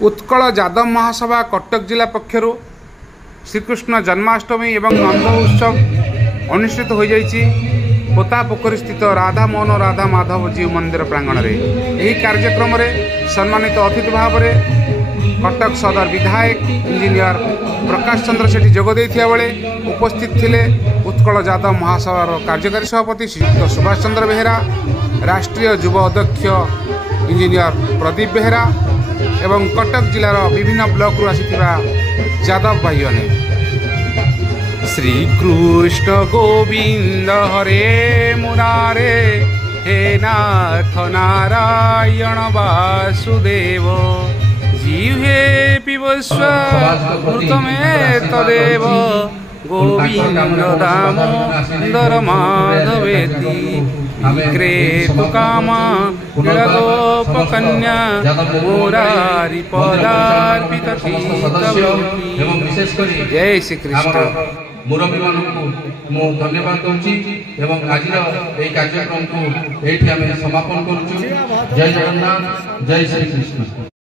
उत्कल यादव महासभा कटक जिला पक्षर श्रीकृष्ण जन्माष्टमी एवं नंद उत्सव अनुष्ठित हो जाइछि पोता पोखरी स्थित राधा मोहन राधा माधव जीव मंदिर प्रांगण में। यह कार्यक्रम में सम्मानित अतिथि भाव में कटक सदर विधायक इंजीनियर प्रकाश चंद्र सेठी जोगदे बेले उपस्थित थिले उत्कल यादव महासभार कार्यकारी सभापति श्रीयुक्त सुभाष चंद्र बेहेरा, राष्ट्रीय युवा अध्यक्ष इंजीनियर प्रदीप बेहेरा एवं कटक जिलार विभिन्न ब्लॉक आसीथिबा यादव भाई ने। श्रीकृष्ण गोविंद हरे मुरारे हे नाथ नारायण वासुदेव जीवे पिबस्व मृतमे तदेव गोविंद दामोदर माधवेति विक्रेतु कामा गोपकन्या मुरारी पदार्पित जय श्री कृष्ण। मुरबी मानू मु धन्यवाद दूची एवं आज कार्यक्रम को समापन करुचु। जय जगन्नाथ, जय श्री कृष्ण।